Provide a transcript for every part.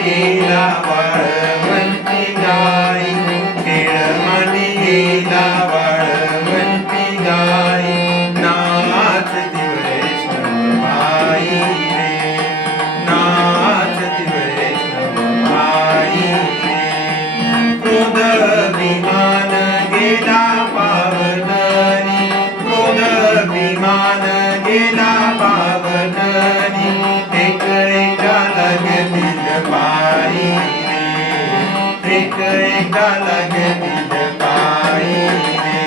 गेला वाळवंटी गाय, खेळमांडी गेला वाळवंटी गाय, नाचती वैष्णव बाई रे, नाचती वैष्णव बाई रे. क्रोध विमान गेला पावननी, क्रोध विमान गेला पावननी, एक एका लागतील पायी रे, एक एका लागतील पायी रे.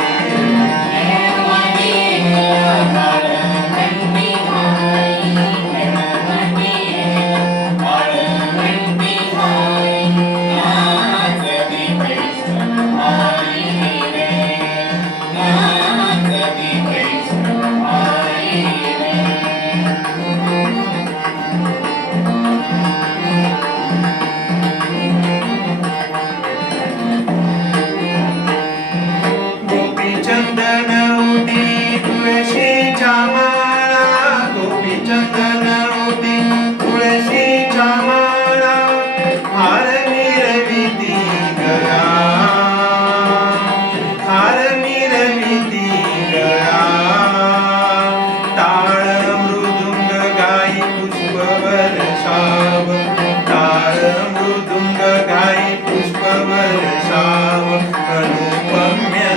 चंदन उटी तुळशीच्या माळा, गोपी चंदन उटी तुळशीच्या माळा, हार मिरविती गळा, हार मिरविती गळा. टाळ मृदुंग गाई पुष्प वर्षाव, टाळ मृदुंग गाई पुष्प वर्षाव, अनुपम्य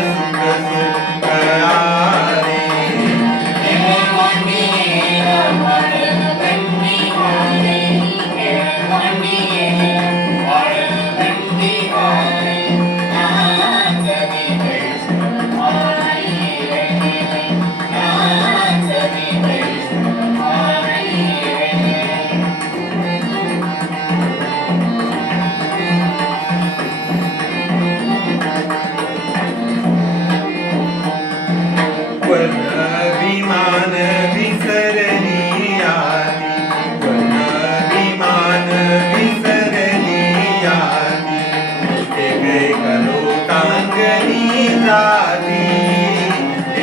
विमान विसरली आली, वन विमान विसरली आली, एक लोटांगणी जाती,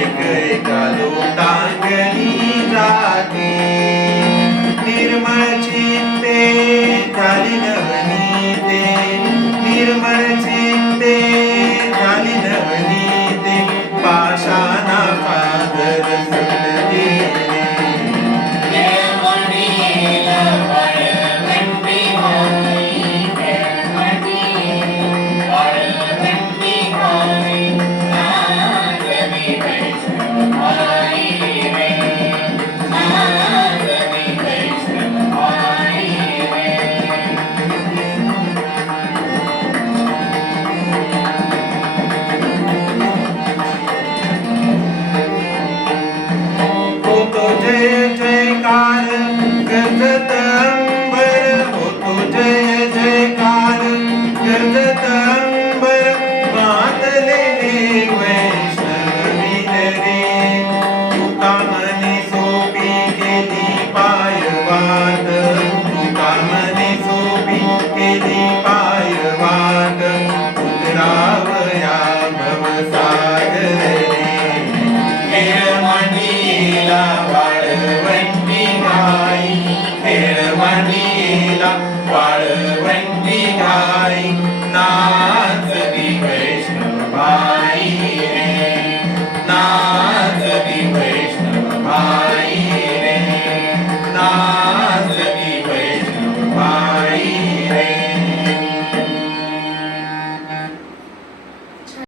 एक लोटांगणी जाती. निर्मळ चित्ते झाली नवनीते, निर्मळ चित्ते झाली नवनीते, पाषाणा पादर सुटली रे. होतो जय जयकार गरजत अंबर, होतो जय जयकार गरजत अंबर, मातले वैष्णवी रे. तुका मने सोपी केली पायवाट, तुका मने सोपी केली पायवाट, उतरावया भवसागर रे. खेळमांडीला वाळवंटी गाई, खेळमांडीला वाळवंटी गाई,